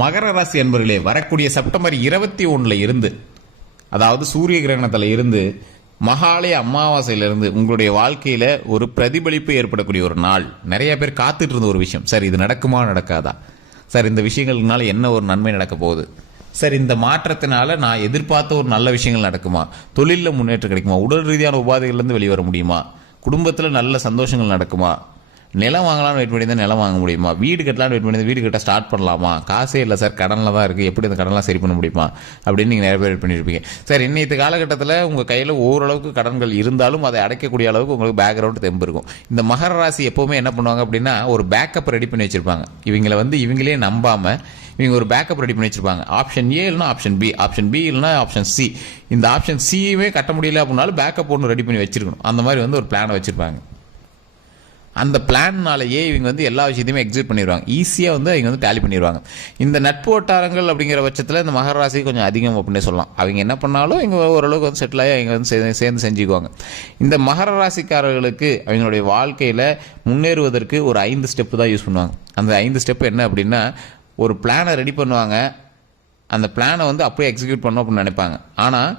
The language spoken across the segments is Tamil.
மகர ராசி என்பவர்களே, வரக்கூடிய செப்டம்பர் 21 இருந்து, அதாவது சூரிய கிரகணத்தில் இருந்து மகாலய அமாவாசையிலிருந்து உங்களுடைய வாழ்க்கையில ஒரு பிரதிபலிப்பு ஏற்படக்கூடிய ஒரு நாள். நிறைய பேர் காத்துட்டு இருந்த ஒரு விஷயம், சார் இது நடக்குமா நடக்காதா, சார் இந்த விஷயங்கள்னால என்ன ஒரு நன்மை நடக்க போகுது, சார் இந்த மாற்றத்தினால நான் எதிர்பார்த்த ஒரு நல்ல விஷயங்கள் நடக்குமா, தொழிலில் முன்னேற்றம் கிடைக்குமா, உடல் ரீதியான உபாதைகள்லேருந்து வெளிவர முடியுமா, குடும்பத்தில் நல்ல சந்தோஷங்கள் நடக்குமா, நிலம் வாங்கலாம்னு வெயிட் பண்ணி தான் நிலம் வாங்க முடியுமா, வீடு கட்டலாம்னு வெயிட் பண்ணி வீடு கட்ட ஸ்டார்ட் பண்ணலாமா, காசே இல்லை சார் கடனில் தான் இருக்குது, எப்படி இந்த கடன்லாம் சரி பண்ண முடியுமா அப்படின்னு நீங்கள் நிறைய பேர் வெயிட் பண்ணியிருப்பீங்க. சார் இன்னைக்கு காலகட்டத்தில் உங்கள் கையில் ஓரளவுக்கு கடன்கள் இருந்தாலும் அதை அடைக்கக்கூடிய அளவுக்கு உங்களுக்கு பேக்ரவுண்ட் தெம்பு இருக்கும். இந்த மகர ராசி எப்போவுமே என்ன பண்ணுவாங்க அப்படின்னா, ஒரு பேக்கப் ரெடி பண்ணி வச்சிருப்பாங்க. இவங்களை இவங்களே நம்பாமல் இவங்க ஒரு பேக்கப் ரெடி பண்ணி வச்சிருப்பாங்க. ஆப்ஷன் ஏ இல்லைனா ஆப்ஷன் பி, ஆப்ஷன் பி இல்லைனா ஆப்ஷன் சி. இந்த ஆப்ஷன் சியுமே கட்ட முடியல அப்படின்னாலும் பேக்கப் ஒன்று ரெடி பண்ணி வச்சிருக்கணும். அந்த மாதிரி ஒரு பிளானை வச்சிருப்பாங்க. அந்த பிளான்னாலேயே இவங்க எல்லா விஷயத்தையுமே எக்ஸிக்யூட் பண்ணிடுவாங்க. ஈஸியாக இவங்க டேலி பண்ணிடுவாங்க. இந்த நட்பு வட்டாரங்கள் அப்படிங்கிற பட்சத்தில் இந்த மகர ராசி கொஞ்சம் அதிகம் அப்படின்னே சொல்லலாம். அவங்க என்ன பண்ணாலும் இவங்க ஓரளவுக்கு செட்டில் ஆகி அவங்க சேர்ந்து செஞ்சுக்குவாங்க. இந்த மகர ராசிக்காரர்களுக்கு அவங்களுடைய வாழ்க்கையில் முன்னேறுவதற்கு ஒரு 5 ஸ்டெப்பு தான் யூஸ் பண்ணுவாங்க. அந்த 5 ஸ்டெப் என்ன அப்படின்னா, ஒரு பிளானை ரெடி பண்ணுவாங்க. அந்த பிளானை அப்படியே எக்ஸிக்யூட் பண்ணணும் அப்படின்னு நினைப்பாங்க. ஆனால்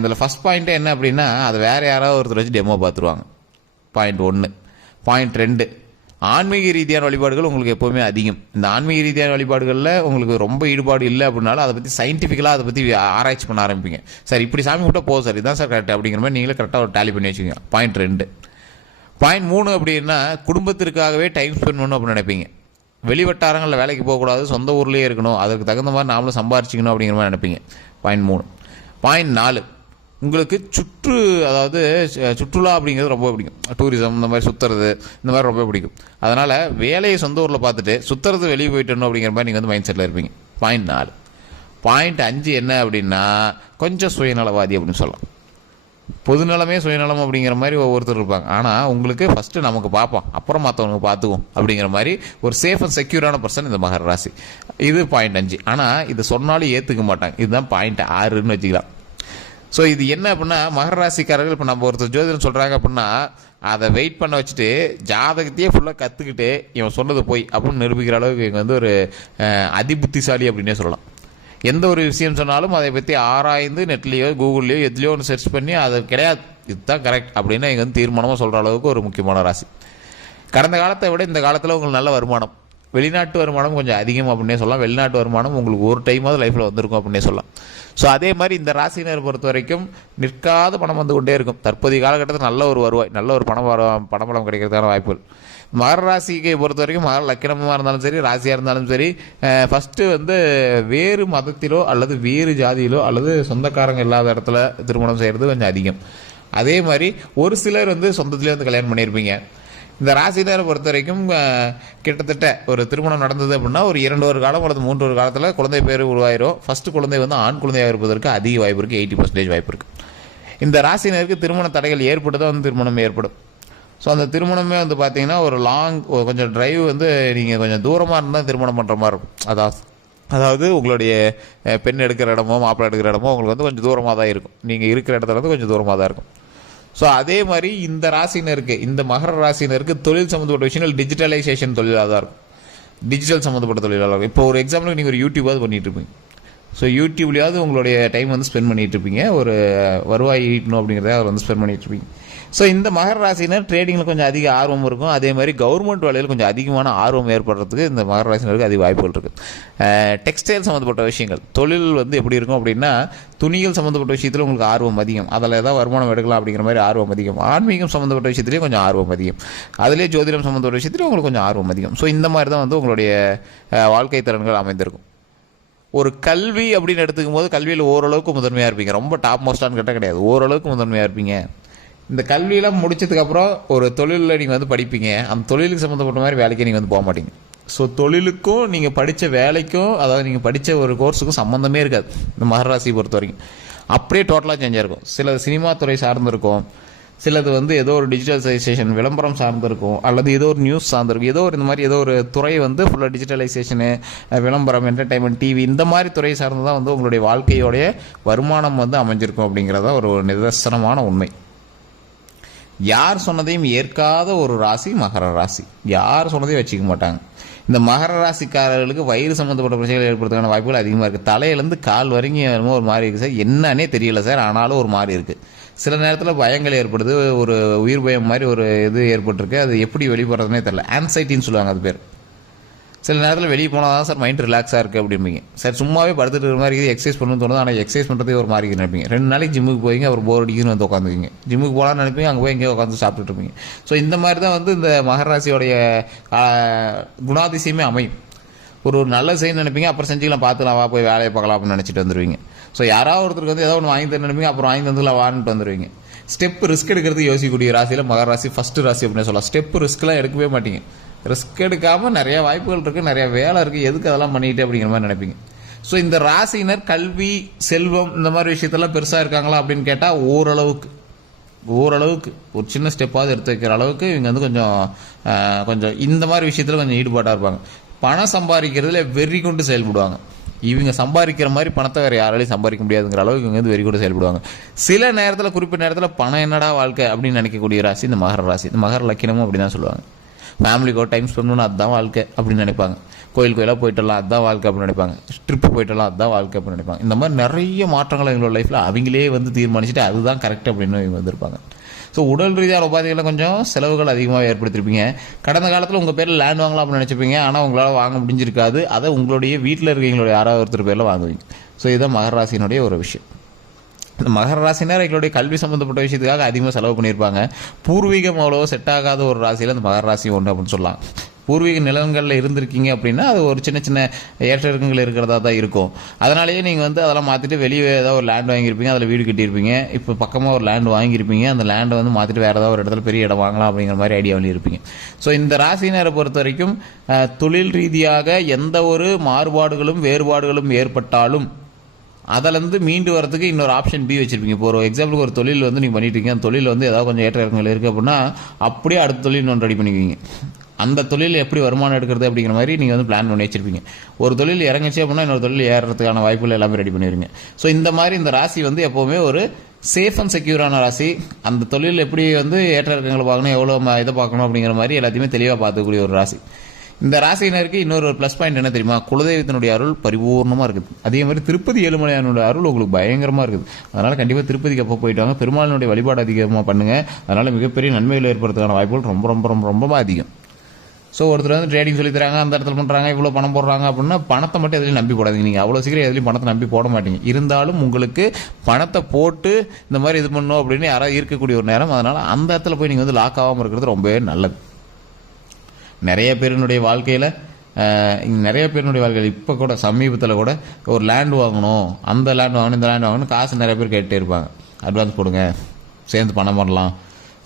இதில் ஃபஸ்ட் பாயிண்ட்டே என்ன அப்படின்னா, அதை வேறு யாராவது ஒருத்தர் வச்சு டெமோ பார்த்துருவாங்க. பாயிண்ட் 1. பாயிண்ட் 2, ஆன்மீக ரீதியான வழிபாடுகள் உங்களுக்கு எப்போவுமே அதிகம். இந்த ஆன்மீக ரீதியான வழிபாடுகளில் உங்களுக்கு ரொம்ப ஈடுபாடு இல்லை அப்படின்னாலும் அதை பற்றி சயின்டிஃபிக்கலாக அதை பற்றி ஆராய்ச்சி பண்ண ஆரம்பிப்பீங்க. சார் இப்படி சாமி விட்டால் போதும் சார், இதுதான் சார் கரெக்ட் அப்படிங்கிற மாதிரி நீங்களே கரெக்டாக ஒரு டேலி பண்ணி வச்சுக்கோங்க. பாயிண்ட் 2. பாயிண்ட் 3 அப்படின்னா, குடும்பத்திற்காகவே டைம் ஸ்பெண்ட் பண்ணணும் அப்படின்னு நினைப்பீங்க. வெளிவட்டாரங்களில் வேலைக்கு போகக்கூடாது, சொந்த ஊர்லேயே இருக்கணும், அதுக்கு தகுந்த மாதிரி நாமளும் சம்பாரிச்சிக்கணும் அப்படிங்கிற மாதிரி நினைப்பீங்க. பாயிண்ட் 3. பாயிண்ட் 4, உங்களுக்கு சுற்றுலா அப்படிங்கிறது ரொம்ப பிடிக்கும். டூரிசம் இந்த மாதிரி சுற்றுறது இந்த மாதிரி ரொம்ப பிடிக்கும். அதனால் வேலையை சொந்த ஊரில் பார்த்துட்டு சுற்றுறது வெளியே போயிட்டணும் அப்படிங்கிற மாதிரி நீங்கள் மைண்ட் செட்டில் இருப்பீங்க. பாயிண்ட் 4. பாயிண்ட் 5 என்ன அப்படின்னா, கொஞ்சம் சுயநலவாதி அப்படின்னு சொல்லலாம். பொதுநலமே சுயநலம் அப்படிங்கிற மாதிரி ஒவ்வொருத்தர் இருப்பாங்க. ஆனால் உங்களுக்கு ஃபஸ்ட்டு நமக்கு பார்ப்போம், அப்புறம் மற்றவனுக்கு பார்த்துக்குவோம் அப்படிங்கிற மாதிரி ஒரு சேஃப் அண்ட் செக்யூரான பர்சன் இந்த மகர ராசி. இது பாயிண்ட் 5. ஆனால் இது சொன்னாலும் ஏற்றுக்க மாட்டாங்க. இதுதான் பாயிண்ட் 6ன்னு வச்சுக்கலாம். ஸோ இது என்ன அப்படின்னா, மகர ராசிக்காரர்கள் இப்போ நம்ம ஒருத்தர் ஜோதிடம் சொல்கிறாங்க அப்படின்னா அதை வெயிட் பண்ண வச்சுட்டு ஜாதகத்தையே ஃபுல்லாக கற்றுக்கிட்டு இவன் சொன்னது போய் அப்படின்னு நிரூபிக்கிற அளவுக்கு இவங்க ஒரு அதிபுத்திசாலி அப்படின்னே சொல்லலாம். எந்த ஒரு விஷயம் சொன்னாலும் அதை பற்றி ஆராய்ந்து நெட்லேயோ கூகுள்லேயோ எதுலேயோ ஒன்று சர்ச் பண்ணி அது கிடையாது இதுதான் கரெக்ட் அப்படின்னு இங்கே தீர்மானமாக சொல்கிற அளவுக்கு ஒரு முக்கியமான ராசி. கடந்த காலத்தை விட இந்த காலத்தில் உங்களுக்கு நல்ல வருமானம், வெளிநாட்டு வருமானம் கொஞ்சம் அதிகம் அப்படின்னே சொல்லலாம். வெளிநாட்டு வருமானம் உங்களுக்கு ஒரு டைமாவது லைஃப்பில் வந்திருக்கும் அப்படின்னே சொல்லலாம். ஸோ அதே மாதிரி இந்த ராசினர் பொறுத்த வரைக்கும் நிற்காத பணம் வந்து கொண்டே இருக்கும். தற்போதைய காலகட்டத்தில் நல்ல ஒரு வருவாய், நல்ல ஒரு பணபலம் கிடைக்கிறதுக்கான வாய்ப்புகள். மகர ராசிக்கு பொறுத்த வரைக்கும் மகர லக்கினமாக இருந்தாலும் சரி, ராசியாக இருந்தாலும் சரி, ஃபஸ்ட்டு வேறு மதத்திலோ அல்லது வேறு ஜாதியிலோ அல்லது சொந்தக்காரங்க இல்லாத இடத்துல திருமணம் செய்கிறது கொஞ்சம் அதிகம். அதே மாதிரி ஒரு சிலர் சொந்தத்திலே கல்யாணம் பண்ணியிருப்பீங்க. இந்த ராசினரை பொறுத்த வரைக்கும் கிட்டத்தட்ட ஒரு திருமணம் நடந்தது அப்படின்னா ஒரு 2 ஒரு காலம் அல்லது 3 ஒரு காலத்தில் குழந்தை பேர் உருவாயிரும். ஃபஸ்ட்டு குழந்தை ஆண் குழந்தையாக இருப்பதற்கு அதிக வாய்ப்பு இருக்குது, 80% வாய்ப்பு இருக்குது. இந்த ராசினருக்கு திருமண தடைகள் ஏற்பட்டு தான் திருமணம் ஏற்படும். ஸோ அந்த திருமணமே பார்த்தீங்கன்னா ஒரு கொஞ்சம் டிரைவ் நீங்கள் கொஞ்சம் தூரமாக இருந்தால் திருமணம் பண்ணுற மாதிரி இருக்கும். அதாவது உங்களுடைய பெண் எடுக்கிற இடமோ மாப்பிள்ளை எடுக்கிற இடமோ உங்களுக்கு கொஞ்சம் தூரமாக தான் இருக்கும். நீங்கள் இருக்கிற இடத்துல கொஞ்சம் தூரமாக தான் இருக்கும். ஸோ அதே மாதிரி இந்த ராசினருக்கு, இந்த மகர ராசினருக்கு தொழில் சம்மந்தப்பட்ட விஷயங்கள் டிஜிட்டலைசேஷன் தொழிலாக தான் இருக்கும். டிஜிட்டல் சம்மந்தப்பட்ட தொழிலாக இருக்கும். இப்போ ஒரு எக்ஸாம்பிளுக்கு நீங்கள் ஒரு யூடியூபாவது பண்ணிகிட்டு இருப்பீங்க. ஸோ யூடியூப்லேயாவது உங்களுடைய டைம் ஸ்பெண்ட் பண்ணிகிட்டு இருப்பீங்க. ஒரு வருவாய் ஈட்டணும் அப்படிங்கிறத அவர் ஸ்பெண்ட் பண்ணிகிட்டு இருப்பீங்க. ஸோ இந்த மகர ராசினர் ட்ரேடிங்கில் கொஞ்சம் அதிக ஆர்வம் இருக்கும். அதே மாதிரி கவர்மெண்ட் வேலையில் கொஞ்சம் அதிகமான ஆர்வம் ஏற்படுறதுக்கு இந்த மகர ராசினருக்கு அதிக வாய்ப்புகள் இருக்குது. டெக்ஸ்டைல் சம்மந்தப்பட்ட விஷயங்கள் தொழில் எப்படி இருக்கும் அப்படின்னா, துணிகள் சம்மந்தப்பட்ட விஷயத்தில் உங்களுக்கு ஆர்வம் அதிகம். அதில் ஏதாவது வருமானம் எடுக்கலாம் அப்படிங்கிற மாதிரி ஆர்வம் அதிகம். ஆன்மீகம் சம்மந்தப்பட்ட விஷயத்துலேயும் கொஞ்சம் ஆர்வம் அதிகம். அதிலே ஜோதிடம் சம்மந்தப்பட்ட விஷயத்துலேயும் உங்களுக்கு கொஞ்சம் ஆர்வம் அதிகம். ஸோ இந்த மாதிரி தான் உங்களுடைய வாழ்க்கை திறன்கள் அமைந்திருக்கும். ஒரு கல்வி அப்படின்னு எடுத்துக்கும் போது கல்வியில் ஓரளவுக்கு முதன்மையாக இருப்பீங்க. ரொம்ப டாப் மோஸ்டான்னு கேட்டால் கிடையாது, ஓரளவுக்கு முதன்மையாக இருப்பீங்க. இந்த கல்வியெல்லாம் முடிச்சதுக்கப்புறம் ஒரு தொழிலில் நீங்கள் படிப்பீங்க. அந்த தொழிலுக்கு சம்மந்தப்பட்ட மாதிரி வேலைக்கு நீங்கள் போக மாட்டீங்க. ஸோ தொழிலுக்கும் நீங்கள் படித்த வேலைக்கும், அதாவது நீங்கள் படித்த ஒரு கோர்ஸுக்கும் சம்மந்தமே இருக்காது இந்த மகர ராசியை பொறுத்த வரைக்கும். அப்படியே டோட்டலாக சேஞ்சாக இருக்கும். சிலது சினிமா துறை சார்ந்திருக்கும், சிலது ஏதோ ஒரு டிஜிட்டலைசேஷன் விளம்பரம் சார்ந்திருக்கும், அல்லது ஏதோ ஒரு நியூஸ் சார்ந்திருக்கும். ஏதோ ஒரு இந்த மாதிரி ஏதோ ஒரு துறை ஃபுல்லாக டிஜிட்டலைசேஷனு, விளம்பரம், என்டர்டைன்மெண்ட், டிவி இந்த மாதிரி துறை சார்ந்து தான் உங்களுடைய வாழ்க்கையோடைய வருமானம் அமைஞ்சிருக்கும் அப்படிங்கிறத ஒரு நிதர்சனமான உண்மை. யார் சொன்னதையும் ஏற்காத ஒரு ராசி மகர ராசி. யார் சொன்னதையும் வச்சுக்க மாட்டாங்க. இந்த மகர ராசிக்காரர்களுக்கு வயிறு சம்மந்தப்பட்ட பிரச்சனைகள் ஏற்படுறதுக்கான வாய்ப்புகள் அதிகமாக இருக்குது. தலையிலேருந்து கால் வரைக்கும் என்னமோ ஒரு மாதிரி இருக்குது சார், என்னன்னே தெரியல சார், ஆனாலும் ஒரு மாதிரி இருக்குது. சில நேரத்தில் பயங்கள் ஏற்படுது, ஒரு உயிர் பயம் மாதிரி ஒரு இது ஏற்பட்டிருக்கு. அது எப்படி வெளிப்படுறதுனே தெரியல. ஆன்சைட்டின்னு சொல்லுவாங்க அது பேர். சில நேரத்தில் வெளியே போனால் தான் சார் மைண்ட் ரிலாக்ஸாக இருக்குது அப்படிம்பீங்க. சார் சும்மாவே படுத்துட்டு இருக்கிற மாதிரி எக்ஸசைஸ் பண்ணணும்னு தோணுது, ஆனால் எக்ஸசைஸ் பண்ணுறதே ஒரு மாதிரி நினைப்பீங்க. 2 நாளைக்கு ஜிம்முக்கு போய்ங்க, அப்புறம் போர் அடிக்குன்னு வந்து உட்காந்துக்கிங்க. ஜிம்முக்கு போகலான்னு நினைப்பீங்க, அங்கே போய் எங்கேயோ உட்காந்து சாப்பிட்டுட்டு இருப்பீங்க. ஸோ இந்த மாதிரி தான் வந்து இந்த மகர ராசியோடைய குணாதிசயமே அமையும். ஒரு நல்ல செய்யணும்னு நினைப்பீங்க, அப்புறம் செஞ்சுக்கலாம், பார்த்துக்கலாம், வா போய் வேலையை பார்க்கலாம் அப்படின்னு நினச்சிட்டு வந்துடுவீங்க. ஸோ யாராவது ஒருத்தருக்கு வந்து ஏதோ ஒன்று வாங்கி தர நினைப்பீங்க, அப்புறம் வாங்கி தந்துலாம் வான்ட்டு வந்துடுவீங்க. ஸ்டெப் ரிஸ்க் எடுக்கிறது யோசிக்கக்கூடிய ராசியில் மகர ராசி ஃபஸ்ட்டு ராசி அப்படின்னு சொல்லலாம். ஸ்டெப் ரிஸ்க்லாம் எடுக்கவே மாட்டீங்க. ரிஸ்க் எடுக்காமல் நிறைய வாய்ப்புகள் இருக்குது, நிறைய வேலை இருக்குது, எதுக்கு அதெல்லாம் பண்ணிட்டு அப்படிங்கிற மாதிரி நினைப்பீங்க. ஸோ இந்த ராசியினர் கல்வி, செல்வம் இந்த மாதிரி விஷயத்தெல்லாம் பெருசாக இருக்காங்களா அப்படின்னு கேட்டால் ஓரளவுக்கு ஒரு சின்ன ஸ்டெப்பாவது எடுத்து வைக்கிற அளவுக்கு இவங்க வந்து கொஞ்சம் இந்த மாதிரி விஷயத்தில் கொஞ்சம் ஈடுபாட்டாக இருப்பாங்க. பணம் சம்பாதிக்கிறதுல வெறி கொண்டு செயல்படுவாங்க. இவங்க சம்பாதிக்கிற மாதிரி பணத்தை வேறு யாராலையும் சம்பாதிக்க முடியாதுங்கிற அளவுக்கு இவங்க வந்து வெறி கொண்டு செயல்படுவாங்க. சில நேரத்தில், குறிப்பிட்ட நேரத்தில் பணம் என்னடா வாழ்க்கை அப்படின்னு நினைக்கக்கூடிய ராசி இந்த மகர ராசி. இந்த மகர லக்கினமும் அப்படி தான் சொல்லுவாங்க. ஃபேமிலிக்கோ டைம் ஸ்பெண்ட் பண்ணணும், அதுதான் வாழ்க்கை அப்படின்னு நினைப்பாங்க. கோயிலாக போயிட்டலாம், அதுதான் வாழ்க்கை அப்படின்னு நினைப்பாங்க. ட்ரிப்பு போயிட்டலாம், அதுதான் வாழ்க்கை அப்படின்னு நினைப்பாங்க. இந்த மாதிரி நிறைய மாற்றங்களை எங்களோட லைஃப்பில் அவங்களே வந்து தீர்மானிச்சுட்டு அதுதான் கரெக்ட் அப்படின்னு இவங்க வந்திருப்பாங்க. ஸோ உடல் ரீதியான உபாதைகளில் கொஞ்சம் செலவுகள் அதிகமாக ஏற்படுத்திருப்பீங்க. கடந்த காலத்தில் உங்கள் பேரில் லேண்ட் வாங்கலாம் அப்படின்னு நினச்சிப்பீங்க, ஆனால் உங்களால் வாங்க முடிஞ்சிருக்காது. அதை உங்களுடைய வீட்டில் இருக்கவங்களுடைய யாராவது ஒருத்தர் பேரில் வாங்குவீங்க. ஸோ இதுதான் மகர ராசியினுடைய ஒரு விஷயம். இந்த மகர ராசினர் எங்களுடைய கல்வி சம்மந்தப்பட்ட விஷயத்துக்காக அதிகமாக செலவு பண்ணியிருப்பாங்க. பூர்வீகம் அவ்வளோ செட் ஆகாத ஒரு ராசியில் இந்த மகர ராசி ஒன்று அப்படின்னு சொல்லலாம். பூர்வீக நிலங்களில் இருந்திருக்கீங்க அப்படின்னா அது ஒரு சின்ன சின்ன ஏற்ற இறக்கங்கள் இருக்கிறதா தான் இருக்கும். அதனாலேயே நீங்கள் வந்து அதெல்லாம் மாற்றிட்டு வெளியே ஏதாவது ஒரு லேண்ட் வாங்கியிருப்பீங்க, அதில் வீடு கட்டியிருப்பீங்க. இப்போ பக்கமாக ஒரு லேண்ட் வாங்கியிருப்பீங்க, அந்த லேண்டை வந்து மாற்றிட்டு வேறு ஏதாவது ஒரு இடத்துல பெரிய இடம் வாங்கலாம் அப்படிங்கிற மாதிரி ஐடியாவில் இருப்பீங்க. ஸோ இந்த ராசினரை பொறுத்த வரைக்கும் தொழில் ரீதியாக எந்த ஒரு மாறுபாடுகளும் வேறுபாடுகளும் ஏற்பட்டாலும் அதிலேருந்து மீண்டு வரதுக்கு இன்னொரு ஆப்ஷன் பி வச்சிருப்பீங்க. இப்போ ஒரு எக்ஸாம்பிளுக்கு ஒரு தொழில் வந்து நீங்கள் பண்ணிட்டு இருக்கீங்க, அந்த தொழில் வந்து ஏதாவது கொஞ்சம் ஏற்ற இறக்கங்கள் இருக்குது அப்படின்னா அப்படியே அடுத்த தொழில் ஒன்று ரெடி பண்ணிக்குவீங்க. அந்த தொழில் எப்படி வருமானம் எடுக்கிறது அப்படிங்கிற மாதிரி நீங்கள் வந்து பிளான் பண்ணி வச்சிருப்பீங்க. ஒரு தொழில் இறங்கிச்சு அப்படின்னா இன்னொரு தொழில் ஏறுறதுக்கான வாய்ப்புகள் எல்லாமே ரெடி பண்ணிடுங்க. ஸோ இந்த மாதிரி இந்த ராசி வந்து எப்போவுமே ஒரு சேஃப் அண்ட் செக்யூரான ராசி. அந்த தொழில் எப்படி வந்து ஏற்ற இறக்கங்களை பார்க்கணும், எவ்வளோ இதை பார்க்கணும் அப்படிங்கிற மாதிரி எல்லாத்தையுமே தெளிவாக பார்த்துக்கூடிய ஒரு ராசி. இந்த ராசியினருக்கு இன்னொரு ப்ளஸ் பாயிண்ட் என்ன தெரியுமா? குலதெய்வத்தினுடைய அருள் பரிபூர்ணமாக இருக்குது. அதே மாதிரி திருப்பதி ஏழுமலையானுடைய அருள் உங்களுக்கு பயங்கரமாக இருக்குது. அதனால் கண்டிப்பாக திருப்பதிக்கு அப்போ போயிட்டு வாங்க. பெருமாளினுடைய வழிபாடு அதிகமாக பண்ணுங்கள். அதனால் மிகப்பெரிய நன்மைகள் ஏற்படுறதுக்கான வாய்ப்புகள் ரொம்ப ரொம்ப ரொம்ப ரொம்ப அதிகம். ஸோ ஒருத்தர் வந்து ட்ரேடிங் சொல்லி தராங்க, அந்த இடத்துல பண்ணுறாங்க, இவ்வளோ பணம் போடுறாங்க அப்படின்னா பணத்தை மட்டும் எதுலையும் நம்பி போடாதீங்க. நீங்கள் அவ்வளோ சீக்கிரம் எதுலையும் பணத்தை நம்பி போட மாட்டீங்க. இருந்தாலும் உங்களுக்கு பணத்தை போட்டு இந்த மாதிரி இது பண்ணணும் அப்படின்னு யாராவது இருக்கக்கூடிய ஒரு நேரம். அதனால் அந்த இடத்துல போய் நீங்கள் வந்து லாக் ஆகாமல் இருக்கிறது ரொம்பவே நல்லது. நிறைய பேருனுடைய வாழ்க்கையில் இப்போ கூட சமீபத்தில் கூட ஒரு லேண்ட் வாங்கணும், அந்த லேண்ட் வாங்கணும், இந்த லேண்ட் வாங்கணும், காசு நிறைய பேர் கேட்டுகிட்டே இருப்பாங்க. அட்வான்ஸ் போடுங்க, சேர்ந்து பணம் பண்ணலாம்,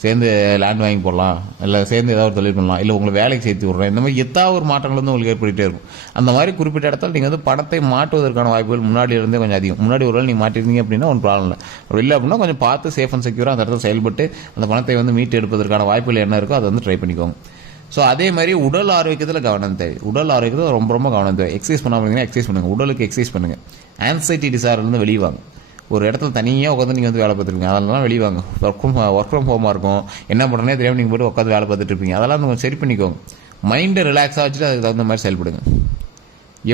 சேர்ந்து லேண்ட் வாங்கி போடலாம், இல்லை சேர்ந்து ஏதாவது ஒரு தொழில் பண்ணலாம், இல்லை உங்களை வேலைக்கு சேர்த்து விட்றேன். இந்த மாதிரி எதாவது ஒரு மாற்றங்கள் வந்து உங்களுக்கு ஏற்படுத்திட்டே இருக்கும். அந்த மாதிரி குறிப்பிட்ட இடத்துல நீங்கள் வந்து பணத்தை மாட்டுவதற்கான வாய்ப்புகள் முன்னாடி இருந்தே கொஞ்சம் அதிகம். முன்னாடி ஒரு வேளை நீங்கள் மாட்டிருந்தீங்க அப்படின்னா ஒன்றும் ப்ராப்ளம் இல்லை. அப்படி இல்லை அப்படின்னா கொஞ்சம் பார்த்து சேஃப் அண்ட் செக்யூராக அந்த இடத்துல செயல்பட்டு அந்த பணத்தை வந்து மீட்டு எடுப்பதற்கான வாய்ப்புகள் என்ன இருக்கோ அதை வந்து ட்ரை பண்ணிக்கோங்க. ஸோ அதே மாதிரி உடல் ஆரோக்கியத்தில் கவனம் தேவை. உடல் ஆரோக்கியத்தில் ரொம்ப ரொம்ப கவனம் தேவை. எக்ஸசைஸ் பண்ணாமல் எக்ஸசைஸ் பண்ணுங்கள், உடலுக்கு எக்ஸசைஸ் பண்ணுங்கள். ஆன்சைட்டி டிசார்டர்லேருந்து வெளியே வாங்க. ஒரு இடத்துல தனியாக உட்காந்து நீங்கள் வந்து வேலை பார்த்துருப்பீங்க, அதெல்லாம் வெளியே வாங்க. ஒர்க் ஃப்ரம் ஹோமாக இருக்கும், என்ன பண்ணுறேனே தெரியாமல் நீங்கள் போய்ட்டு உட்காந்து வேலை பார்த்துட்டு இருப்பீங்க. அதெல்லாம் கொஞ்சம் சரி பண்ணிக்கோங்க. மைண்டை ரிலாக்ஸாக வச்சுட்டு அதுக்கு தகுந்த மாதிரி செயல்படுங்க.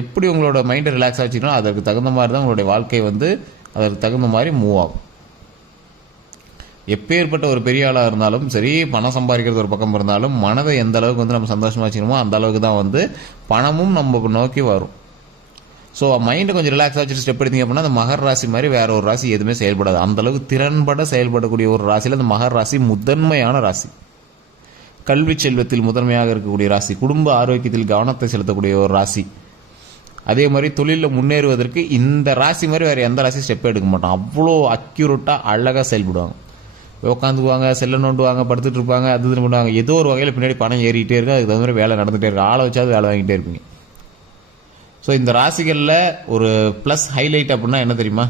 எப்படி உங்களோட மைண்டை ரிலாக்ஸாக வச்சுக்கணும் அதற்கு தகுந்த மாதிரி தான் உங்களுடைய வாழ்க்கை வந்து அதற்கு தகுந்த மாதிரி மூவ் ஆகும். எப்பேற்பட்ட ஒரு பெரிய ஆளாக இருந்தாலும் சரி, பணம் சம்பாதிக்கிறது ஒரு பக்கம் இருந்தாலும் மனதை எந்த அளவுக்கு வந்து நம்ம சந்தோஷமாக வச்சுக்கணுமோ அந்த அளவுக்கு தான் வந்து பணமும் நம்ம நோக்கி வரும். ஸோ மைண்டை கொஞ்சம் ரிலாக்ஸாக வச்சுட்டு ஸ்டெப் எடுத்தீங்க அப்படின்னா அந்த மகர ராசி மாதிரி வேற ஒரு ராசி எதுவுமே செயல்படாது. அந்தளவுக்கு திறன்பட செயல்படக்கூடிய ஒரு ராசியில் அந்த மகர ராசி முதன்மையான ராசி. கல்வி செல்வத்தில் முதன்மையாக இருக்கக்கூடிய ராசி. குடும்ப ஆரோக்கியத்தில் கவனத்தை செலுத்தக்கூடிய ஒரு ராசி. அதே மாதிரி தொழிலில் முன்னேறுவதற்கு இந்த ராசி மாதிரி வேறு எந்த ராசி ஸ்டெப் எடுக்க மாட்டோம். அவ்வளோ அக்யூரேட்டாக அழகாக செயல்படுவாங்க. உட்காந்துக்குவாங்க, செல்லை நோண்டுவாங்க, படுத்துட்டு இருப்பாங்க, அது இது பண்ணுவாங்க. ஏதோ ஒரு வகையில் பின்னாடி பணம் ஏறிக்கிட்டே இருக்கு, அதுக்கு தகுந்த மாதிரி வேலை நடந்துகிட்டே இருக்கு. ஆளை வச்சாவது வேலை வாங்கிட்டே இருப்பீங்க. ஸோ இந்த ராசிகளில் ஒரு ப்ளஸ் ஹைலைட் அப்படின்னா என்ன தெரியுமா?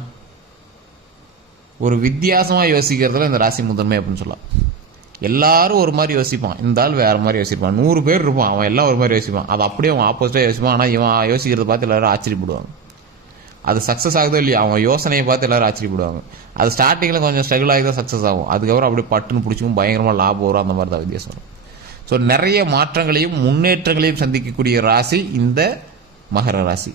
ஒரு வித்தியாசமாக யோசிக்கிறதுல இந்த ராசி முதன்மை அப்படின்னு சொல்லலாம். எல்லாரும் ஒரு மாதிரி யோசிப்பான், இந்த ஆள் வேறு மாதிரி யோசிப்பான். 100 பேர் இருப்பான், அவன் எல்லாம் ஒரு மாதிரி யோசிப்பான். அது அப்படியே அவன் ஆப்போசிட்டாக யோசிப்பான். ஆனால் இவன் யோசிக்கிறத பார்த்து எல்லாரும் ஆச்சரியப்படுவாங்க. அது சக்ஸஸ் ஆகுதோ இல்லையா, அவன் யோசனையை பார்த்து எல்லாரும் ஆச்சரியப்படுவாங்க. அது ஸ்டார்டிங்கில் கொஞ்சம் ஸ்ட்ரகிள் ஆகி தான் சக்ஸஸ் ஆகும். அதுக்கப்புறம் அப்படியே பட்டுன்னு பிடிச்சிக்கும், பயங்கரமாக லாபம் வரும். அந்த மாதிரி தான் வித்தியாசம் வரும். ஸோ நிறைய மாற்றங்களையும் முன்னேற்றங்களையும் சந்திக்கக்கூடிய ராசி இந்த மகர ராசி.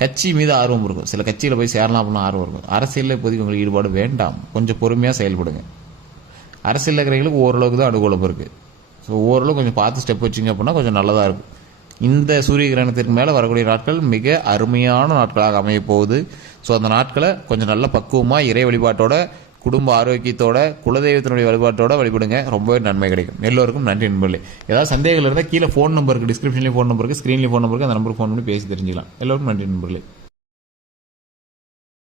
கட்சி மீது ஆர்வம் இருக்கும், சில கட்சியில் போய் சேரலாம் அப்படின்னு ஆர்வம் இருக்கும். அரசியலில் இப்போதைக்கு உங்களுக்கு ஈடுபாடு வேண்டாம், கொஞ்சம் பொறுமையாக செயல்படுங்க. அரசியல் இருக்கிறவங்களுக்கு ஓரளவுக்கு தான் அனுகூலம் இருக்குது. ஸோ ஓரளவு கொஞ்சம் பார்த்து ஸ்டெப் வச்சிங்க அப்படின்னா கொஞ்சம் நல்லதாக இருக்கும். இந்த சூரிய கிரகணத்திற்கு மேலே வரக்கூடிய நாட்கள் மிக அருமையான நாட்களாக அமைய போகுது. ஸோ அந்த நாட்களை கொஞ்சம் நல்ல பக்குவமாக இறை வழிபாட்டோட, குடும்ப ஆரோக்கியத்தோட, குலதெய்வத்தினுடைய வழிபாட்டோட வழிபடுங்க. ரொம்பவே நன்மை கிடைக்கும். எல்லோருக்கும் நன்றி நண்பர்களே. ஏதாவது சந்தேகங்கள் இருந்தால் கீழே ஃபோன் நம்பருக்கு, டிஸ்கிரிப்ஷன்லேயும் ஃபோன் நம்பருக்கு, ஸ்க்ரீன்லேயும் ஃபோன் நம்பருக்கு, அந்த நம்பருக்கு ஃபோன் பண்ணி பேசி தெரிஞ்சுக்கலாம். எல்லோருக்கும் நன்றி நண்பர்களே.